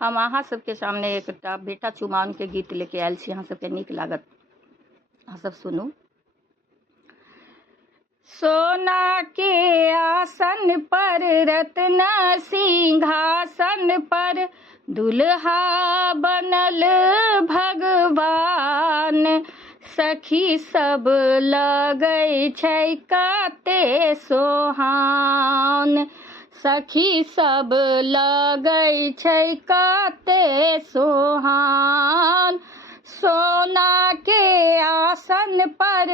हम अहाँ सबके सामने एकटा बेटा चुमाओन के गीत लेके आयल छी, अहाँ सबके नीक लागत, अहाँ सब सुनू। सोना के आसन पर रत्न सिंहासन पर दुल्हा बनल भगवान, सखी सब लगै छै कते सोहान, सखी सब लगै छै कते सोहान। सोना के आसन पर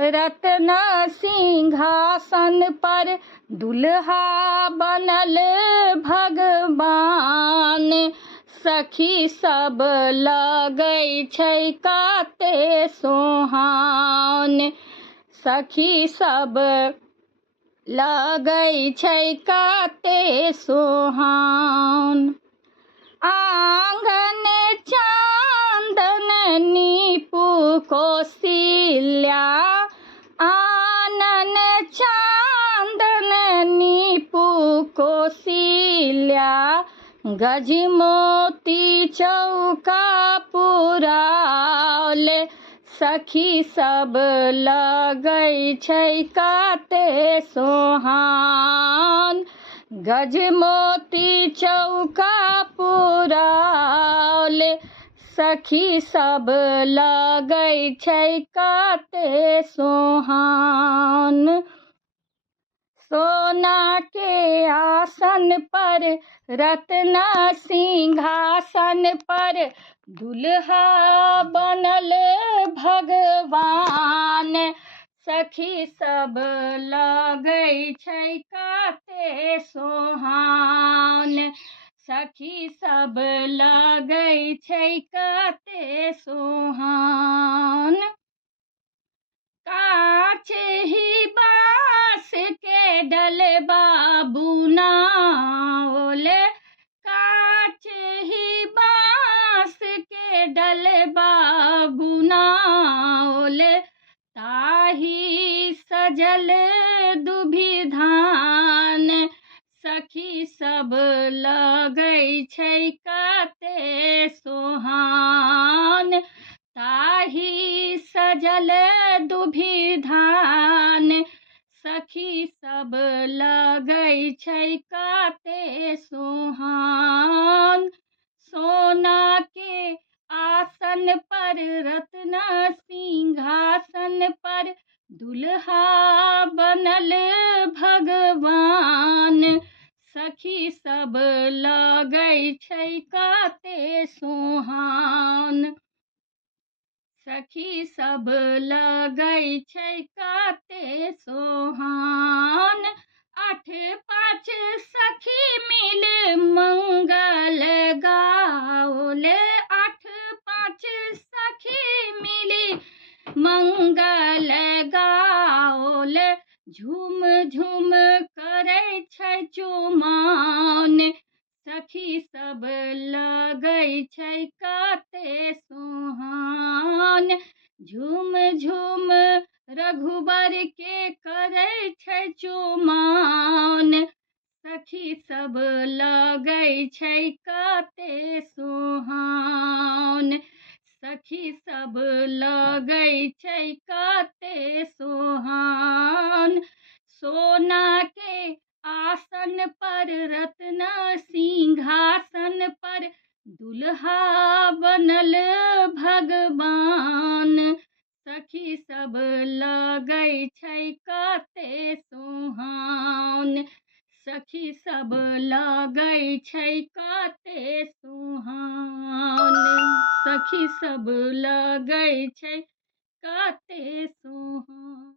रत्न सिंहासन पर दुल्हा बनल भगवान, सखी सब लगै छै कते सोहान, सखी सब लगै छै कते सोहान। आंगन चांदन नीपू कौशल्या, आनन चांदन नीपू कौशल्या, गजमोती चौका पुराल, सखी सब लगै छै कते सोहान, गजमोती चौका पुराल, सखी सब लगै छै कते सोहान। सोना के आसन पर रत्न सिंहासन पर दुल्हा बनल भगवान, सखी सब लगै छै कते सोहान, सखी सब लगै छै कते सोहान। काछ ही बाँस के डलबा बुनाओल, काछ ही बाँस के डलबा बुनाओल, ताही सजल दुभि धान, सखी सब लगै छै कते सोहान, ताही सजल दुभि धान, सखी सब लगै छै कते सोहान। सोना के आसन पर रत्न सिंहासन पर दुल्हा बनल भगवान, सखी सब लगै छै कते सोहान, सखी सब लगै छै कते सोहान। 8 5 सखी मिल मंगल गाओल, 8 5 सखी मिली मंगल गाओल, झूम झूम करै छै चुमाओन, सखी सब लगै छै कते सोहान, झूम झूम रघुबर के करै छै चुमाओन, सखी सब लगै छै कते सोहान, सखी सब लगै छै कते सोहान। सोना के आसन पर रत्न सिंहासन पर दुल्हा बनल भगवान, सखी सब लगै छै कते सोहान, सखी सब लगै छै कते सोहान, सखी सब लगै छै कते सोहान।